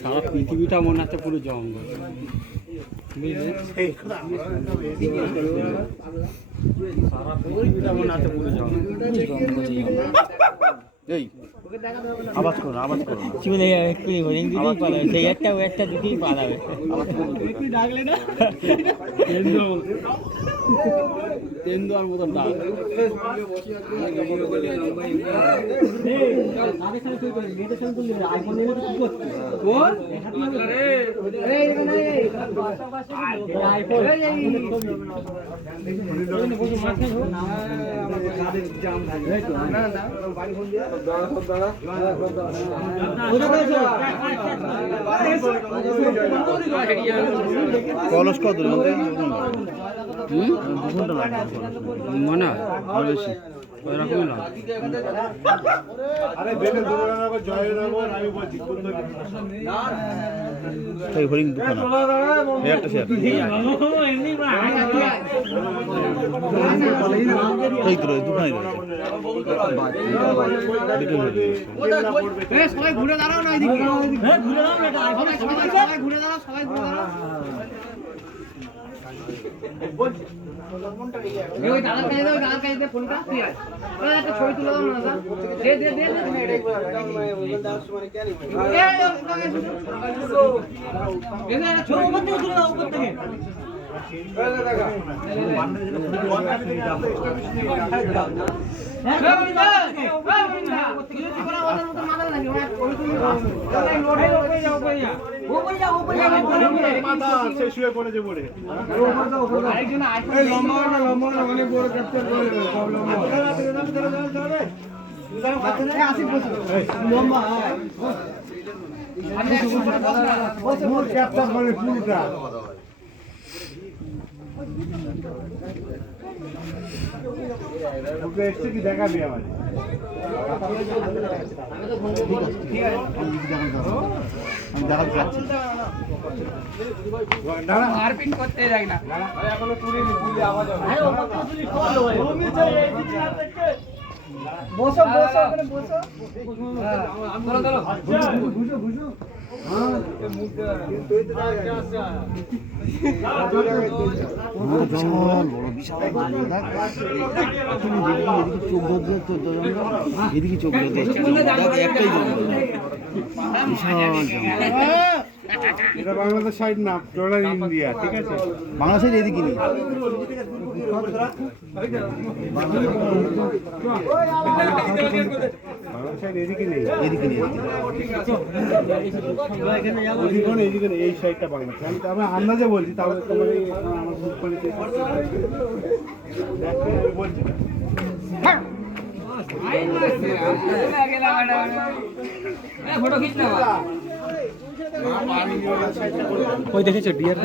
সারা পৃথিবীটা মনে হচ্ছে পুরো জঙ্গল, বুঝলে? সারা পৃথিবীটা মনে হচ্ছে পুরো জঙ্গল। এই আওয়াজ করো, আওয়াজ করো। চিমনে একটু হরিণ দিতেই পালাবে, সেই একটা ও একটা দিতেই পালাবে। একটু ডাকলে না তেন্দুয়ার মতন ডাক। কলস কত মনে হয় বেশি ওইরকমই না। হরিণ দুখানা একটা শেয়ার এই তো দুখানাই সবাই ঘুরে দাঁড়াও না, ঘুরে দাঁড়াও, ঘুরে দাঁড়াও, সবাই ঘুরে দাঁড়াও। দাদার কাছে ফোনটা একটা ছবি তুলে দাও না, দে দে দে ছবি উপর থেকে তুলে দাও, উপর থেকে। এসছে কি দেখাবি আমার মারপিট করতে যাই না এখনো তুলিনি, তুলি আওয়াজ বসো বসো ওখানে বসো। চলো চলো বুঝো বুঝো। এদিকে চোখ একটাই জঙ্গল, বিশাল জঙ্গল। এটা বাংলাদেশ সাইড না, টোটাল ইন্ডিয়া, ঠিক আছে? বাংলাদেশের এদিকে নেই। এদিকে নেই, এদিকে নেই, এদিকে নেই, এই সাইডটা বাংলাদেশ। আমি আন্দাজে বলছি, তাহলে তোমার আমার ভুল করে বলছি ফটো খিচ না। ওই দেখেছো ডিয়ার?